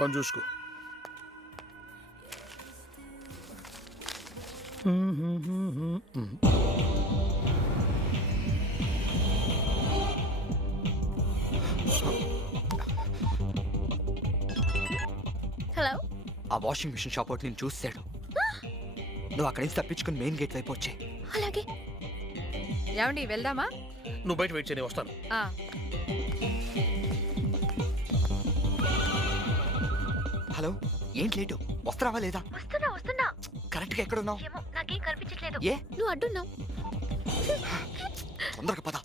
పని చూసుకో. హలో. ఆ వాషింగ్ మిషన్ షాప్ ఒకటి నేను చూసాడు. నువ్వు అక్కడి నుంచి తప్పించుకుని మెయిన్ గేట్ వైపు వచ్చే. అలాగే. ఏమండి వెళ్దామా? నువ్వు బయట వెయిట్ చేయని వస్తాను. హలో, ఏంటి లేటు? వస్తున్నావా లేదా? వస్తున్నా. కరెక్ట్ గా ఎక్కడ ఉన్నావు? ఏమో నాకేం కనిపించట్లేదు. ఏ నువ్వు అడ్డున్నావు. తొందరగా పద.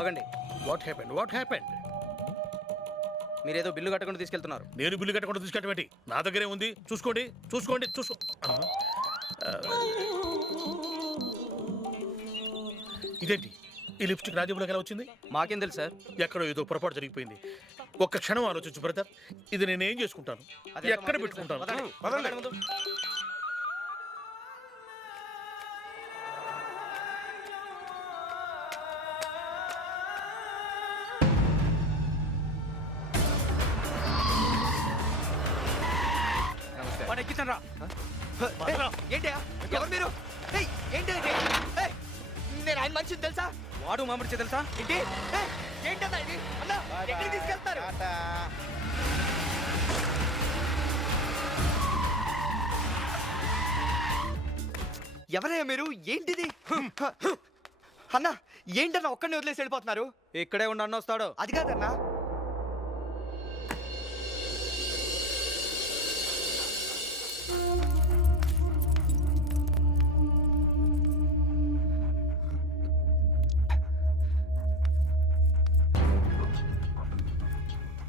ఆగండి. What happened? మీరేదో బిల్లు కట్టకుండా తీసుకెళ్తున్నారు. నేను బిల్లు కట్టకుండా తీసుకెట్టబెట్టి నా దగ్గరే ఉంది. చూసుకోండి. ఇదేంటి ఈ లిప్స్టిక్ రాజీవ్లోకి ఎలా వచ్చింది? మాకేం తెలుసు సార్. ఎక్కడో ఏదో పొరపాటు జరిగిపోయింది. ఒక్క క్షణం ఆలోచించు బ్రదర్. ఇది నేనేం చేసుకుంటాను, ఎక్కడ పెట్టుకుంటాను? ఏంటి ఎవరు మీరు? ఏంటి నేను ఆయన మనిషిని తెలుసా? వాడు మామిడి తెలుసా? ఏంటి ఏంటన్నా ఇది? అన్నా ఎక్కడికి తీసుకెళ్తారు? ఎవరయ్యా మీరు? ఏంటిది? అన్నా ఏంటన్నా ఒక్కడిని వదిలేసి వెళ్ళిపోతున్నారు? ఇక్కడే ఉండి అన్న వస్తాడు. అది కాదన్నా.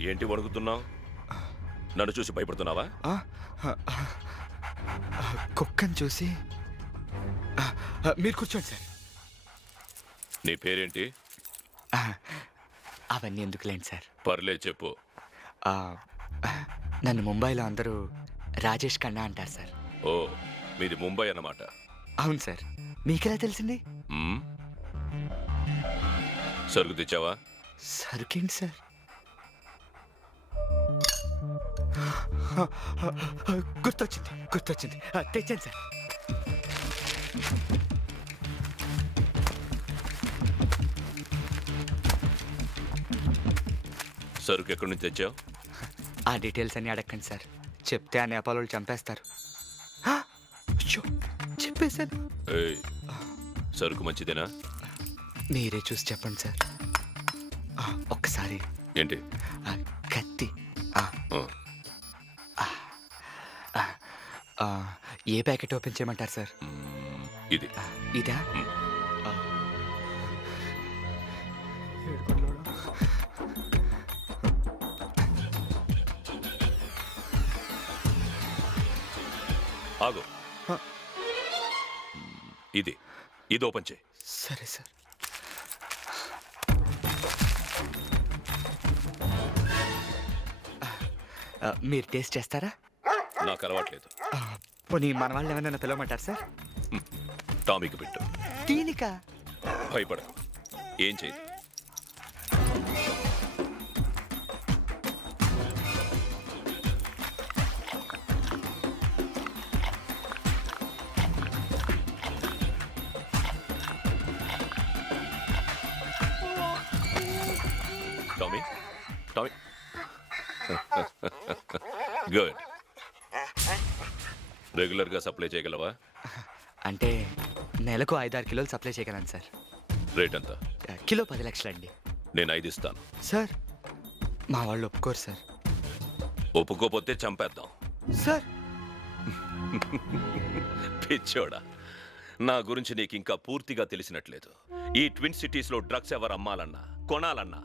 ఏంటి వణుకుతున్నావు? నన్ను చూసి భయపడుతున్నావా? కుక్కని చూసి. మీరు కూర్చోండి సార్. నీ పేరేంటి? అవన్నీ ఎందుకులేండి సార్. పర్లేదు చెప్పు. నన్ను ముంబైలో అందరూ రాజేష్ ఖన్నా అంటారు సార్. ఓ, మీది ముంబై అన్నమాట. అవును సార్. మీకెలా తెలిసింది? సరుకు తెచ్చావా? సరుకేంటి సార్? గుర్తొచ్చింది. తెచ్చాను సార్. సరుకు ఎక్కడి నుంచి తెచ్చావు? ఆ డీటెయిల్స్ అన్ని అడగండి సార్. చెప్తే ఆ నేపాల్ వాళ్ళు చంపేస్తారు. చెప్పేశాను. ఏయ్, సరుకు మంచిదేనా? మీరే చూసి చెప్పండి సార్. ఒక్కసారి. ఏంటి? కత్తి. ఆ. ఏ ప్యాకెట్ ఓపెన్ చేయమంటారు సార్? ఇది. ఇదా? ఆగు. ఇది ఓపెన్ చేయి. సరే సార్. మీరు టేస్ట్ చేస్తారా? నాకు అలవాట్లేదు. పోనీ మన వాళ్ళు ఏమైనా పిలవమంటారు సార్? టామీకి పెట్టు. దీనికా? భయపడకు, ఏం చేయదు. Tommy good. రెగ్యులర్గా సప్లై చేయగలవా? అంటే నెలకు 5-6 కిలోలు సప్లై చేయగలను సార్. రేట్ ఎంత? కిలో 10 లక్షలండి. నేను 5 ఇస్తాను. సార్ మా వాళ్ళు ఒప్పుకోరు సార్. ఒప్పుకోపోతే చంపేద్దాం. సార్ పిచ్చోడా, నా గురించి నీకు ఇంకా పూర్తిగా తెలిసినట్లేదు. ఈ ట్విన్ సిటీస్లో డ్రగ్స్ ఎవరు అమ్మాలన్నా కొనాలన్నా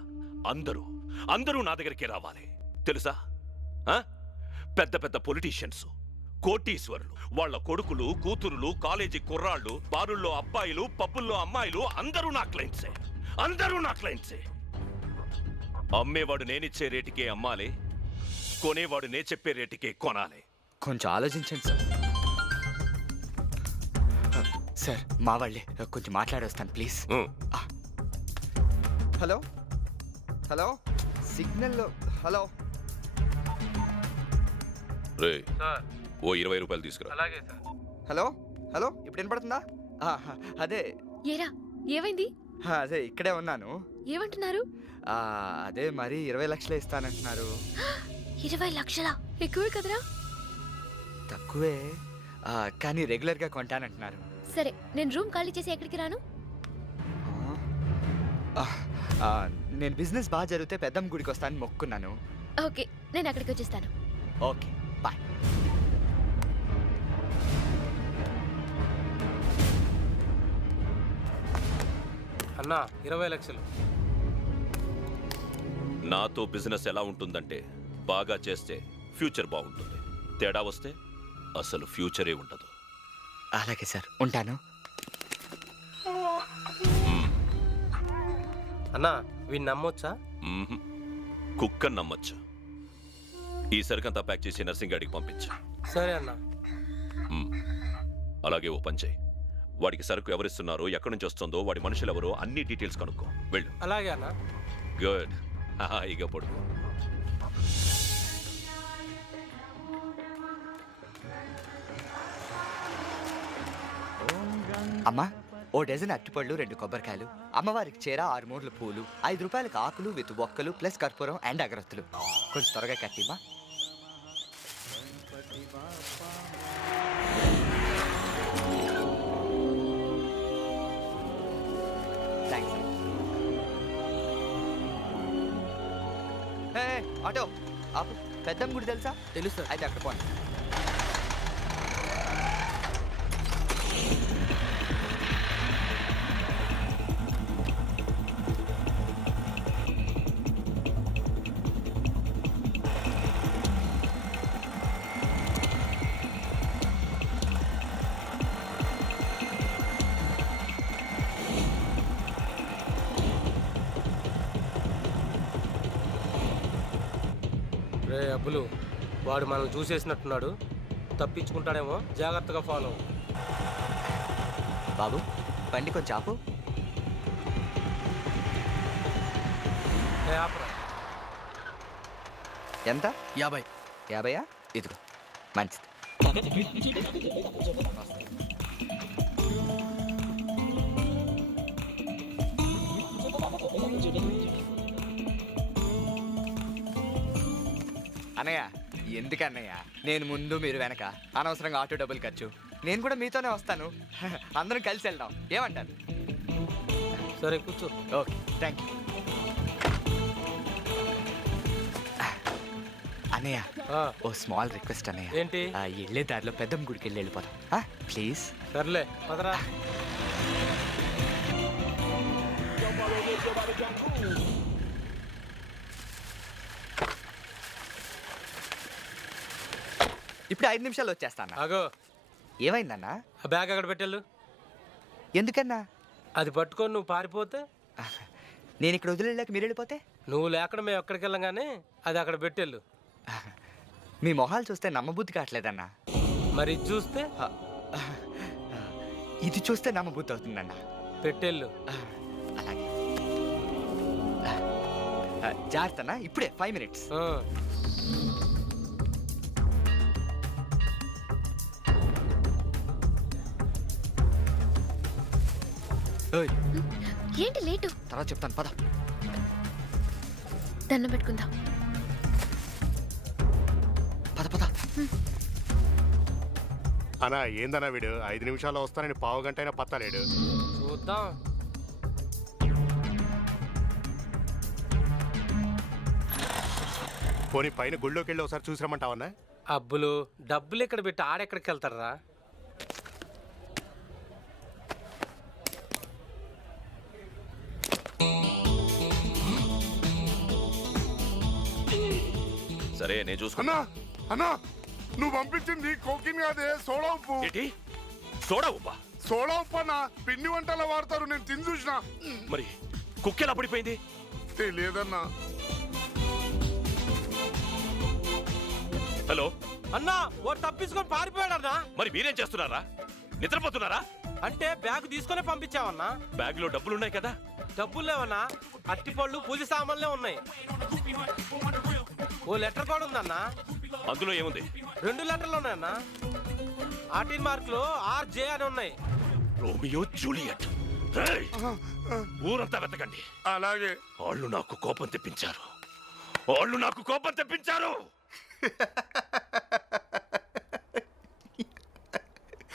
అందరూ నా దగ్గరికి రావాలి, తెలుసా? పెద్ద పెద్ద పొలిటీషియన్స్, కోటీశ్వరులు, వాళ్ళ కొడుకులు, కూతురులు, కాలేజీ కుర్రాళ్ళు, బారుల్లో అబ్బాయిలు, పబ్బుల్లో అమ్మాయిలు అందరూ నా క్లయింట్సే. అమ్మేవాడు నేనిచ్చే రేటుకే అమ్మాలి, కొనేవాడు నే చెప్పే రేటుకే కొనాలి. కొంచెం ఆలోచించండి సార్. సార్ మా వాళ్ళే, కొంచెం మాట్లాడొస్తాను ప్లీజ్. హలో సిగ్నల్లో హలో. రే ఓ 20 రూపాయలు తీసుకురా. హలో హలో, ఇప్పుడు వినపడుతుందా? అదే ఏరా ఏమైంది? అదే ఇక్కడే ఉన్నాను. ఏమంటున్నారు? అదే మరి 20 లక్షలే ఇస్తానంటున్నారు. 20 లక్షలా? ఎక్కువే కదరా? తక్కువే, కానీ రెగ్యులర్గా కొంటానంటున్నారు. సరే, నేను రూమ్ ఖాళీ చేసి ఎక్కడికి రాను? నేను బిజినెస్ బాగా జరిగితే పెద్దమ్మ గుడికి వస్తానని మొక్కున్నాను. ఓకే, నేను అక్కడికి వచ్చేస్తాను. Okay bye. అన్నా 20 లక్షలు. నాతో బిజినెస్ ఎలా ఉంటుందంటే బాగా చేస్తే ఫ్యూచర్ బాగుంటుంది, తేడా వస్తే అసలు ఫ్యూచరే ఉండదు. అలాగే సార్, ఉంటాను. అన్నా వీడిని నమ్మొచ్చా? కుక్కని నమ్మచ్చు. ఈ సరుకంతా ప్యాక్ చేసి నర్సింగ్ గాడికి పంపించు. సరే అన్నా. అలాగే ఓ పని చేయి, వాడికి సరుకు ఎవరిస్తున్నారో, ఎక్కడి నుంచి వస్తుందో, వాడి మనుషులు ఎవరో అన్ని డీటెయిల్స్ కనుక్కో. వెళ్ళు. అలాగే అన్నా. గుడ్. హాయిగా పడుకో. అమ్మా, ఓ డజన్ అట్టిపళ్ళు, 2 కొబ్బరికాయలు, అమ్మవారికి చీర, 6 మూరల పూలు, 5 రూపాయలకు ఆకులు విత్ బొక్కలు ప్లస్ కర్పూరం అండ్ అగరత్తులు. కొంచెం త్వరగా కట్టిమా. థ్యాంక్స్. ఆటో ఆపు. పెద్దమ్మ గుడి తెలుసా? తెలుసు. అయితే అక్కడ పోండి. రే అబ్బులు, వాడు మనల్ని చూసేసినట్టున్నాడు. తప్పించుకుంటాడేమో, జాగ్రత్తగా ఫాలో. బాబు, బండి కొంచెం ఆపు. ఆపరా. ఎంత? 50. 50? ఇదిగో, మంచిది. అన్నయ్య, ఎందుకన్నయ్య నేను ముందు మీరు వెనక, అనవసరంగా ఆటో డబ్బులు ఖర్చు. నేను కూడా మీతోనే వస్తాను, అందరం కలిసి వెళ్దాం. ఏమంటారు? సరే కూర్చో. Okay, thank you. అన్నయ్య, ఓ స్మాల్ రిక్వెస్ట్ అన్నయ్య. ఏంటి? వెళ్ళే దారిలో పెద్దమ్మ గుడికి వెళ్ళిపోతాం ప్లీజ్. సర్లే పదరా. ఇప్పుడు 5 నిమిషాలు వచ్చేస్తాను. అగో, ఏమైందన్నా? ఆ బ్యాగ్ అక్కడ పెట్టెళ్ళు. ఎందుకన్నా? అది పట్టుకొని నువ్వు పారిపోతే, నేను ఇక్కడ వదిలేక మీరు వెళ్ళిపోతే? నువ్వు లేకుండా మేము ఎక్కడికి వెళ్ళంగానే అది అక్కడ పెట్టెళ్ళు. మీ మొహాలు చూస్తే నమ్మబుద్ధి కావట్లేదన్నా. మరి ఇది చూస్తే? ఇది చూస్తే నమ్మబుద్ధి అవుతుందన్నా. పెట్టెళ్ళు. అలాగే. జాగ్రత్తనా, ఇప్పుడే 5 మినిట్స్. ఏంటి లేటు? తర్వాత చెప్తాను, పద. దండం పెట్టుకుందాం. పద పద. అన్నా ఏందన్నా వీడు 5 నిమిషాల్లో వస్తానని పావు గంట అయినా పత్తలేడు. చూద్దాం. పోనీ పైన గుళ్ళోకి వెళ్ళి ఒకసారి చూసిరమ్మంటావన్నా? అబ్బులు, డబ్బులు ఇక్కడ పెట్టి ఆడెక్కడికి వెళ్తారా? సరే నేను చూసుకున్నా. అన్నా నువ్వు పంపించింది కోకిన్ కాదే, సోడా ఉప్పు. ఏంటి? సోడా ఉప్పా? సోడా ఉప్పు అన్నా, పిండి వంటల్లో వాడతారు, నేను తిని చూసిన. మరి కుక్కెలా పడిపోయింది? తెలియదన్నా. హలో అన్నా, వాడు తప్పించుకొని పారిపోయాడన్నా. మరి మీరేం చేస్తున్నారా? నిద్రపోతున్నారా? అంటే బ్యాగ్ తీసుకునే పంపించావన్నా. బ్యాగ్ లో డబ్బులున్నాయి కదా? డబ్బులు లేవన్నా, అట్టిపళ్ళు పూజ సామాన్లే ఉన్నాయి. ఓ లెటర్ కూడా ఉందన్నా. అందులో ఏముంది? 2 లెటర్లు ఉన్నాయన్నా. 18 మార్కులు RJ అని ఉన్నాయి. Romeo Juliet. రేయ్! ఊరంతా వెతకండి. అలాగే. వాళ్ళు నాకు కోపం తెప్పించారు.